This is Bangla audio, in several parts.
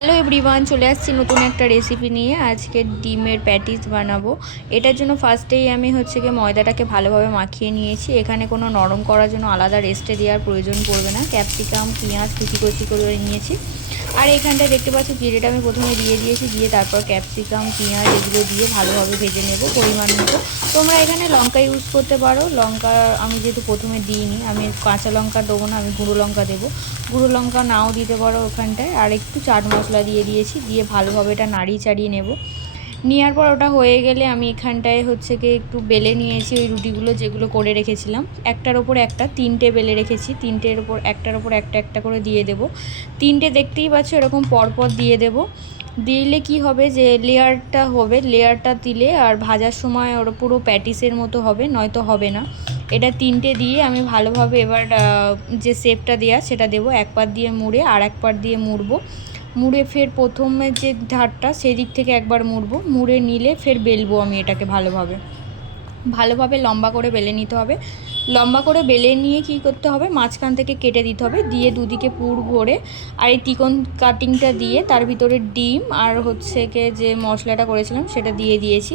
হ্যালো এভরিওয়ান, চলে আসছি নতুন একটা রেসিপি নিয়ে। আজকে ডিমের প্যাটিস বানাবো। এটার জন্য ফার্স্টেই আমি ময়দাটাকে ভালোভাবে মাখিয়ে নিয়েছি। এখানে কোনো নরম করার জন্য আলাদা রেস্টে দেওয়ার প্রয়োজন পড়বে না। ক্যাপসিকাম, পেঁয়াজ কুচি করে নিয়েছি। আর এইখানটায় দেখতে পাচ্ছি জিরেটা আমি প্রথমে দিয়ে দিয়েছি, দিয়ে তারপর ক্যাপসিকাম, পেঁয়াজ এগুলো দিয়ে ভালোভাবে ভেজে নেব পরিমাণ মতো। তোমরা এখানে লঙ্কা ইউজ করতে পারো। লঙ্কা আমি যেহেতু প্রথমে দিইনি, আমি কাঁচা লঙ্কা দেবো না, আমি গুঁড়ো লঙ্কা দেবো। গুঁড়ো লঙ্কা নাও দিতে পারো ওখানটায়। আর একটু চাট মশলা দিয়ে দিয়েছি, দিয়ে ভালোভাবে এটা নাড়িয়ে চাড়িয়ে নেব। নেওয়ার পর ওটা হয়ে গেলে আমি এখানটায় একটু বেলে নিয়েছি ওই রুটিগুলো যেগুলো করে রেখেছিলাম। একটার ওপর একটা তিনটে বেলে রেখেছি, তিনটের ওপর একটার ওপর একটা একটা করে দিয়ে দেব। তিনটে দেখতেই পাচ্ছ এরকম পরপর দিয়ে দেব। দিলে কি হবে যে লেয়ারটা দিলে আর ভাজার সময় ওর পুরো প্যাটিসের মতো হবে, নয়তো হবে না। এটা তিনটে দিয়ে আমি ভালোভাবে এবার যে শেপটা দেওয়া সেটা দেবো। এক পাট দিয়ে মুড়ে আর এক পাট দিয়ে মুড়বো। মুড়ে ফের প্রথমে যে ধারটা সেই দিক থেকে একবার মুড়বো। মুড়ে নিলে ফের বেলবো আমি এটাকে ভালোভাবে লম্বা করে বেলে নিতে হবে। লম্বা করে বেলে নিয়ে কি করতে হবে, মাঝখান থেকে কেটে দিতে হবে, দিয়ে দুদিকে পুর ভরে আর এই চিকন কাটিংটা দিয়ে তার ভিতরে ডিম আর যে মশলাটা করেছিলাম সেটা দিয়ে দিয়েছি।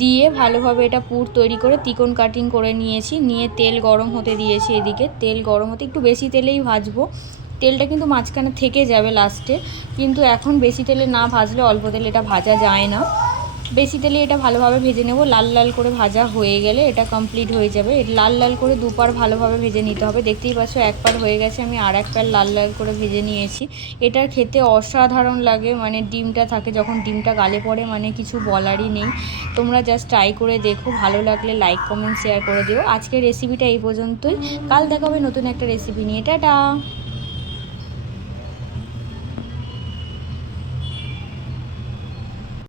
দিয়ে ভালোভাবে এটা পুর তৈরি করে চিকন কাটিং করে নিয়েছি। নিয়ে তেল গরম হতে দিয়েছি। এদিকে তেল গরম হতে একটু বেশি তেলেই ভাজবো। তেলটা কিন্তু মাঝখানে থেকে যাবে লাস্টে, কিন্তু এখন বেশি তেলে না ভাজলে অল্প তেলে এটা ভাজা যায় না। বেশি তেলে এটা ভালোভাবে ভেজে নেব। লাল লাল করে ভাজা হয়ে গেলে এটা কমপ্লিট হয়ে যাবে। লাল লাল করে দুপার ভালোভাবে ভেজে নিতে হবে। দেখতেই পাচ্ছ এক পার হয়ে গেছে, আমি আর এক পার লাল লাল করে ভেজে নিয়েছি। এটার খেতে অসাধারণ লাগে, ডিমটা থাকে যখন, ডিমটা গালে পড়ে, কিছু বলারই নেই। তোমরা জাস্ট ট্রাই করে দেখো, ভালো লাগলে লাইক কমেন্ট শেয়ার করে দিও। আজকের রেসিপিটা এই পর্যন্তই। কাল দেখা হবে নতুন একটা রেসিপি নিয়ে। টাটা।